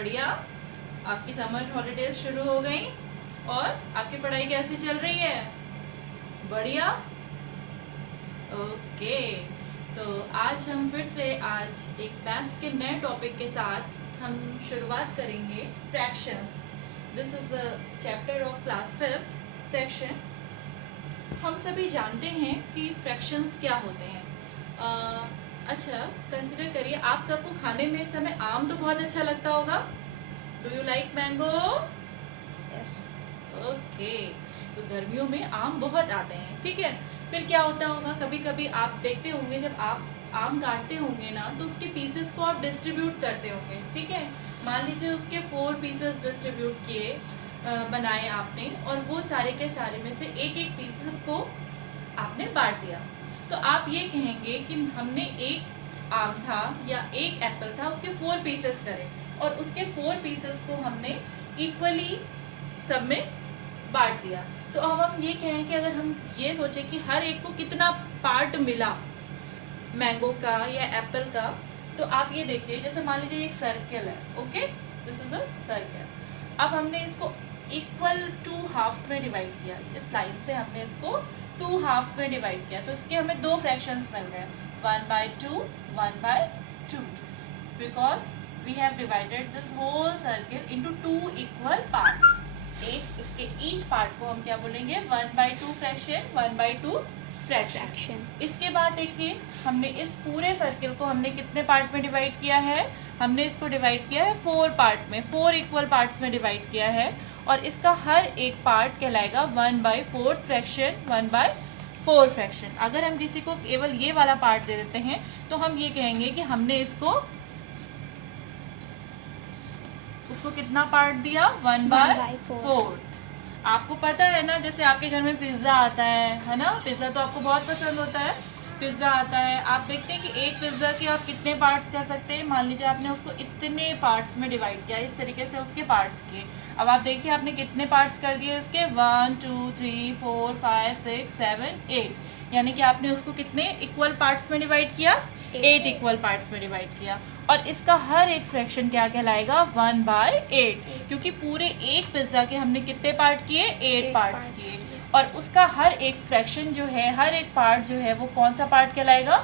बढ़िया। आपकी summer holidays शुरू हो गई और आपकी पढ़ाई कैसी चल रही है? बढ़िया। ओके, तो आज हम फिर से आज एक मैथ्स के नए टॉपिक के साथ हम शुरुआत करेंगे fractions. This is a chapter of class 5th fraction. हम सभी जानते हैं कि फ्रैक्शंस क्या होते हैं। अच्छा, कंसिडर करिए, आप सबको खाने में इस समय आम तो बहुत अच्छा लगता होगा। Do you like mango? Yes. Okay, तो गर्मियों में आम बहुत आते हैं, ठीक है। फिर क्या होता होगा, कभी कभी आप देखते होंगे जब आप आम काटते होंगे ना, तो उसके पीसेस को आप डिस्ट्रीब्यूट करते होंगे, ठीक है। मान लीजिए उसके 4 पीसेस डिस्ट्रीब्यूट किए, बनाए आपने, और वो सारे के सारे में से एक एक पीस को आपने बांट दिया। तो आप ये कहेंगे कि हमने एक आम था या एक एप्पल था, उसके 4 पीसेस करे और उसके 4 पीसेस को हमने इक्वली सब में बांट दिया। तो अब हम ये कहें कि अगर हम ये सोचें कि हर एक को कितना पार्ट मिला मैंगो का या एप्पल का, तो आप ये देखिए, जैसे मान लीजिए एक सर्कल है, okay, this is a circle. अब हमने इसको इक्वल 2 हाफ्स में डिवाइड किया, इस लाइन से हमने इसको 2 हाफ्स में डिवाइड किया, तो इसके हमें 2 फ्रैक्शंस मिल गए, 1/2 1/2, because we have divided this whole circle into 2 equal parts. एक इसके ईच पार्ट को हम क्या बोलेंगे, 1/2 फ्रैक्शन, 1/2 फ्रैक्शन। इसके बाद देखिए, हमने इस पूरे सर्कल को हमने कितने पार्ट में डिवाइड किया है, हमने इसको डिवाइड किया है 4 पार्ट में, 4 इक्वल पार्ट्स में डिवाइड किया है, और इसका हर एक पार्ट कहलाएगा 1/4 फ्रैक्शन, 1/4 फ्रैक्शन। अगर हम किसी को केवल ये वाला पार्ट दे देते हैं तो हम ये कहेंगे कि हमने इसको उसको कितना पार्ट दिया, 1/4। आपको पता है ना, जैसे आपके घर में पिज्ज़ा आता है ना, पिज्ज़ा तो आपको बहुत पसंद होता है, पिज्ज़ा आता है, आप देखते हैं कि एक पिज्ज़ा के आप कितने पार्ट्स कर सकते हैं। मान लीजिए आपने उसको इतने पार्ट्स में डिवाइड किया, इस तरीके से उसके पार्ट्स किए। अब आप देखिए आपने कितने पार्ट्स कर दिए इसके, 1 2 3 4 5 6 7 8, यानी कि आपने उसको कितने इक्वल पार्ट्स में डिवाइड किया, 8 इक्वल पार्ट्स में डिवाइड किया। और इसका हर एक फ्रैक्शन क्या कहलाएगा, 1/8, क्योंकि पूरे एक पिज्ज़ा के हमने कितने पार्ट किए, 8 पार्ट्स किए, और उसका हर एक फ्रैक्शन जो है, हर एक पार्ट जो है, वो कौन सा पार्ट कहलाएगा,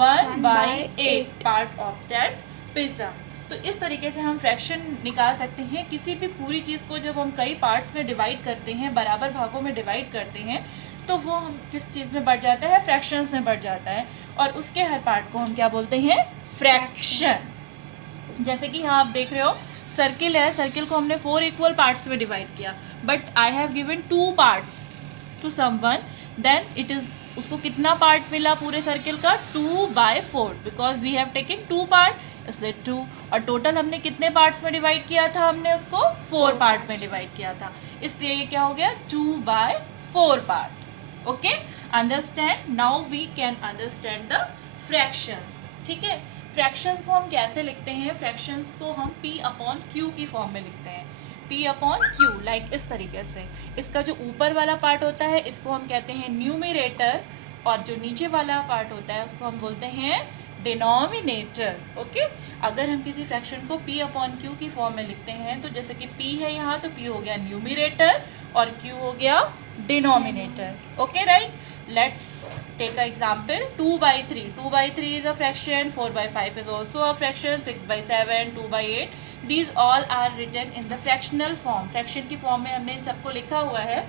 1/8 पार्ट ऑफ दैट पिज्ज़ा। तो इस तरीके से हम फ्रैक्शन निकाल सकते हैं। किसी भी पूरी चीज़ को जब हम कई पार्ट्स में डिवाइड करते हैं, बराबर भागों में डिवाइड करते हैं, तो वो हम किस चीज़ में बढ़ जाता है, फ्रैक्शंस में बढ़ जाता है, और उसके हर पार्ट को हम क्या बोलते हैं, फ्रैक्शन। जैसे कि यहाँ आप देख रहे हो, सर्किल है, सर्किल को हमने 4 इक्वल पार्ट्स में डिवाइड किया, but I have given 2 parts to someone, then it is, उसको कितना पार्ट मिला पूरे सर्किल का, 2/4, because we have taken 2 part, इसलिए 2, और टोटल हमने कितने पार्ट्स में डिवाइड किया था, हमने उसको 4 पार्ट में डिवाइड किया था, इसलिए ये क्या हो गया, 2/4 पार्ट। Okay, understand? Now we can understand the fractions, ठीक है। फ्रैक्शंस को हम कैसे लिखते हैं, फ्रैक्शंस को हम P/Q की फॉर्म में लिखते हैं, P/Q, लाइक इस तरीके से। इसका जो ऊपर वाला पार्ट होता है इसको हम कहते हैं न्यूमरेटर, और जो नीचे वाला पार्ट होता है उसको हम बोलते हैं डिनोमिनेटर। ओके, अगर हम किसी फ्रैक्शन को P/Q की फॉर्म में लिखते हैं, तो जैसे कि P है यहाँ, तो P हो गया न्यूमरेटर और Q हो गया denominator. Okay, right, let's take an example, 2/3, 2/3 is a fraction, 4/5 is also a fraction, 6/7, 2/8, these all are written in the fractional form, fraction की फॉर्म में हमने इन सबको लिखा हुआ है,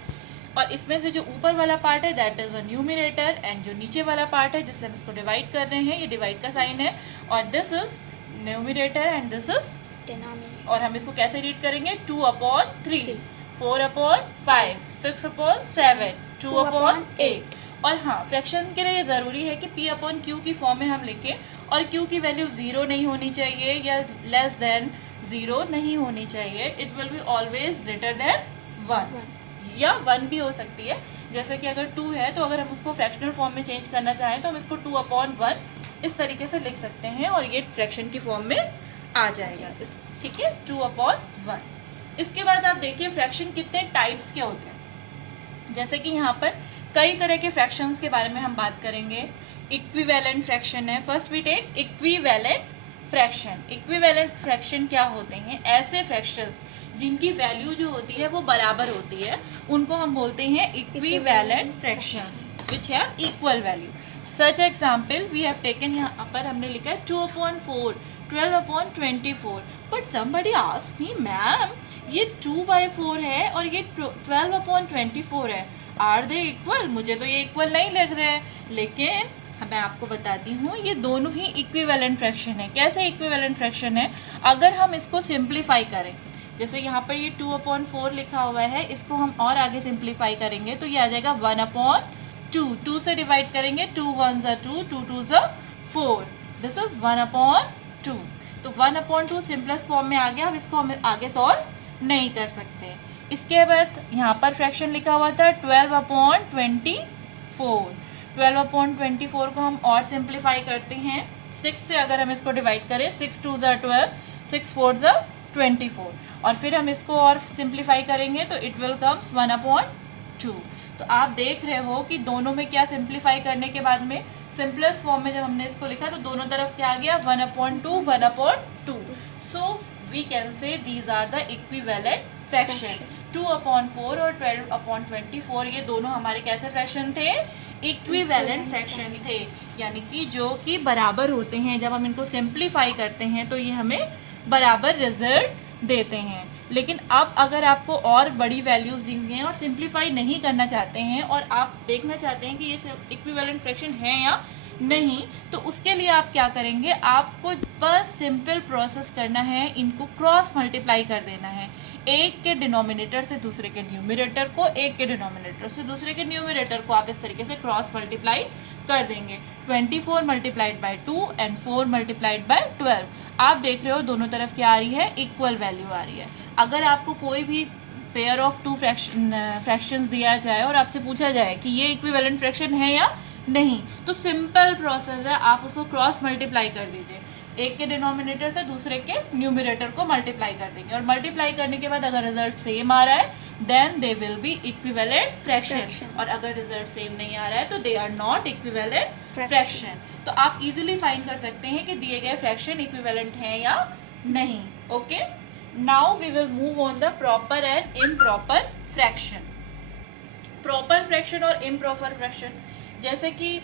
और इसमें से जो ऊपर वाला पार्ट है that is a numerator, and जो नीचे वाला पार्ट है जिससे हम इसको डिवाइड कर रहे हैं, ये डिवाइड का साइन है, और this is numerator and this is denominator, और हम इसको कैसे रीड करेंगे, 2/3, 4/5, 6/7, 2/8। और हाँ, फ्रैक्शन के लिए ज़रूरी है कि P/Q की फॉर्म में हम लिखें, और Q की वैल्यू 0 नहीं होनी चाहिए या लेस देन 0 नहीं होनी चाहिए, it will be always greater then 1, या 1 भी हो सकती है। जैसे कि अगर 2 है, तो अगर हम उसको फ्रैक्शनल फॉर्म में चेंज करना चाहें तो हम इसको 2/1 इस तरीके से लिख सकते हैं, और ये फ्रैक्शन की फॉर्म में आ जाएगा, ठीक है, 2/1। इसके बाद आप देखिए फ्रैक्शन कितने टाइप्स के होते हैं। जैसे कि यहाँ पर कई तरह के फ्रैक्शंस के बारे में हम बात करेंगे। इक्विवेलेंट फ्रैक्शन है, first we take equivalent fraction. Equivalent fraction क्या होते हैं? ऐसे फ्रैक्शन जिनकी वैल्यू जो होती है वो बराबर होती है, उनको हम बोलते हैं equivalent fractions which have equal value. Such example we have taken, यहाँ पर हमने लिखा है 2/4, 12/24, but somebody asked me ma'am ये 2/4 है और ये 12/24 है, आर दे इक्वल? मुझे तो ये इक्वल नहीं लग रहा है, लेकिन मैं आपको बताती हूँ ये दोनों ही इक्विवेलेंट फ्रैक्शन है। कैसे इक्विवेलेंट फ्रैक्शन है? अगर हम इसको सिंप्लीफाई करें, जैसे यहाँ पर ये 2/4 लिखा हुआ है, इसको हम और आगे सिंप्लीफाई करेंगे तो ये आ जाएगा 1/2। 2 से डिवाइड करेंगे, 2 1s are 2, 2 2s are 4, this is 1/2। तो 1/2 सिंपलेस्ट फॉर्म में आ गया। अब इसको हम आगे सॉल्व नहीं कर सकते। इसके बाद यहाँ पर फ्रैक्शन लिखा हुआ था 12/24। 12/24 को हम और सिंप्लीफाई करते हैं। 6 से अगर हम इसको डिवाइड करें, 6 2s are 12, 6 4s are 24, और फिर हम इसको और सिंप्लीफाई करेंगे तो इट विल कम्स 1/2। तो आप देख रहे हो कि दोनों में क्या सिंप्लीफाई करने के बाद में सिंपलेस्ट फॉर्म में जब हमने इसको लिखा तो दोनों तरफ क्या आ गया? 1/2, 1/2। So we can say these are the equivalent fraction. 2/4 और 12/24 ये दोनों हमारे कैसे फ्रैक्शन थे? इक्विवेलेंट फ्रैक्शन थे, यानी कि जो कि बराबर होते हैं। जब हम इनको सिंप्लीफाई करते हैं तो ये हमें बराबर रिजल्ट देते हैं। लेकिन अब अगर आपको और बड़ी वैल्यूज दी हुई हैं और सिंप्लीफाई नहीं करना चाहते हैं और आप देखना चाहते हैं कि ये इक्विवेलेंट फ्रैक्शन है या नहीं, तो उसके लिए आप क्या करेंगे? आपको बस सिंपल प्रोसेस करना है, इनको क्रॉस मल्टीप्लाई कर देना है। एक के डिनोमिनेटर से दूसरे के न्यूमरेटर को, एक के डिनोमिनेटर से दूसरे के न्यूमरेटर को आप इस तरीके से क्रॉस मल्टीप्लाई कर देंगे। 24 multiplied by 2 and 4 multiplied by 12। आप देख रहे हो दोनों तरफ क्या आ रही है? इक्वल वैल्यू आ रही है। अगर आपको कोई भी पेयर ऑफ 2 फ्रैक्शंस दिया जाए और आपसे पूछा जाए कि ये इक्विवेलेंट फ्रैक्शन है या नहीं, तो सिंपल प्रोसेस है, आप उसको क्रॉस मल्टीप्लाई कर दीजिए। एक के डिनोमिनेटर से दूसरे के न्यूमरेटर को मल्टीप्लाई कर देंगे, और मल्टीप्लाई करने के बाद अगर रिजल्ट सेम आ रहा है then they will be equivalent fraction, और अगर रिजल्ट सेम नहीं आ रहा है तो they are not equivalent fraction. तो आप इजीली फाइंड कर सकते हैं कि दिए गए फ्रैक्शन इक्विवेलेंट है या नहीं। Okay, now we will move on the proper and improper fraction. Proper fraction और इम्प्रॉपर फ्रैक्शन, जैसे कि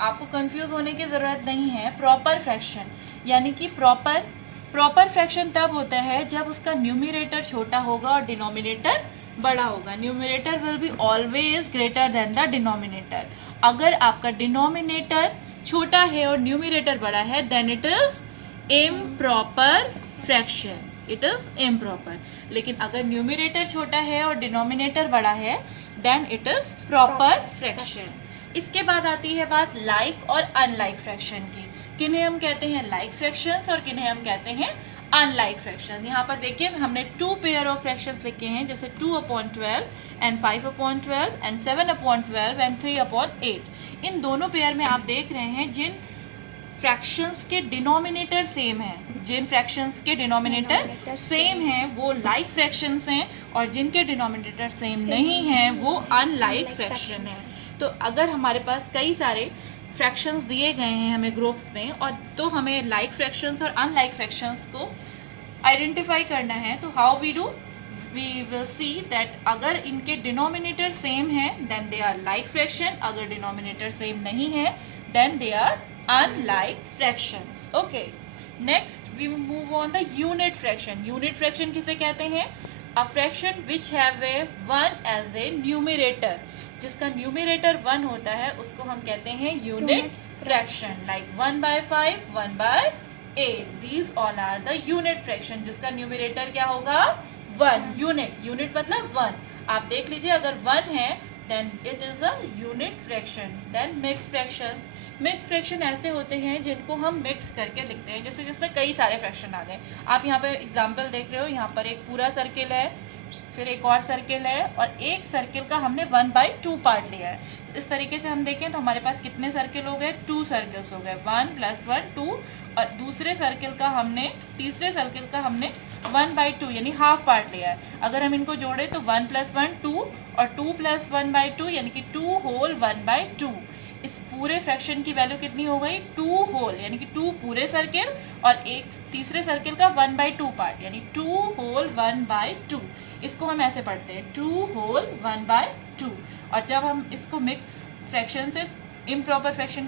आपको कंफ्यूज होने की ज़रूरत नहीं है। प्रॉपर फ्रैक्शन यानी कि प्रॉपर फ्रैक्शन तब होता है जब उसका न्यूमरेटर छोटा होगा और डिनोमिनेटर बड़ा होगा। Numerator will be always greater than the denominator. अगर आपका डिनोमिनेटर छोटा है और न्यूमरेटर बड़ा है then it is improper fraction, it is improper. लेकिन अगर न्यूमरेटर छोटा है और डिनोमिनेटर बड़ा है then it is proper fraction. इसके बाद आती है बात लाइक और अनलाइक फ्रैक्शन की। किन्हें हम कहते हैं लाइक फ्रैक्शंस और किन्हें हम कहते हैं अनलाइक फ्रैक्शंस। यहाँ पर देखिए हमने 2 पेयर ऑफ फ्रैक्शंस लिखे हैं, जैसे 2/12 एंड 5/12 एंड 7/12 एंड 3/8। इन दोनों पेयर में आप देख रहे हैं जिन फ्रैक्शंस के डिनोमिनेटर सेम है, जिन फ्रैक्शंस के डिनोमिनेटर सेम हैं वो लाइक फ्रैक्शंस हैं, और जिनके डिनोमिनेटर सेम नहीं हैं वो अनलाइक फ्रैक्शन है। तो अगर हमारे पास कई सारे फ्रैक्शंस दिए गए हैं हमें ग्रुप्स में, और तो हमें लाइक फ्रैक्शंस और अनलाइक फ्रैक्शंस को आइडेंटिफाई करना है, तो how we do? We will see that अगर इनके डिनोमिनेटर सेम है then they are like fraction, अगर डिनोमिनेटर सेम नहीं है then they are unlike fractions. Okay, next we move on the unit fraction. Unit fraction किसे कहते हैं? A fraction which have a 1 as a numerator, जिसका numerator 1 होता है उसको हम कहते हैं unit fraction. Like 1/5, 1/8, these all are the unit fraction, जिसका न्यूमरेटर क्या होगा? 1। यूनिट मतलब 1। आप देख लीजिए अगर 1 है then it is a unit fraction. Then mix fractions. Mix fraction ऐसे होते हैं जिनको हम मिक्स करके लिखते हैं, जैसे जिसमें कई सारे फ्रैक्शन आ गए। आप यहाँ पे एग्जाम्पल देख रहे हो, यहाँ पर एक पूरा सर्किल है, फिर एक और सर्किल है, और एक सर्किल का हमने 1/2 पार्ट लिया है। इस तरीके से हम देखें तो हमारे पास कितने सर्किल हो गए? 2 सर्किल्स हो गए, 1 + 1 2, और दूसरे सर्किल का हमने, तीसरे सर्किल का हमने 1/2 यानी हाफ पार्ट लिया है। अगर हम इनको जोड़े तो 1 + 1 2, और 2 + 1/2 यानी कि 2 होल 1/2। इस पूरे फ्रैक्शन की वैल्यू कितनी हो गई 2 होल, यानी कि 2 पूरे सर्किल और एक तीसरे सर्किल का 1/2 पार्ट, यानी 2 होल 1/2। इसको हम ऐसे पढ़ते हैं 2 होल 1/2। और जब हम इसको मिक्स फ्रैक्शन से इम्प्रॉपर फ्रैक्शन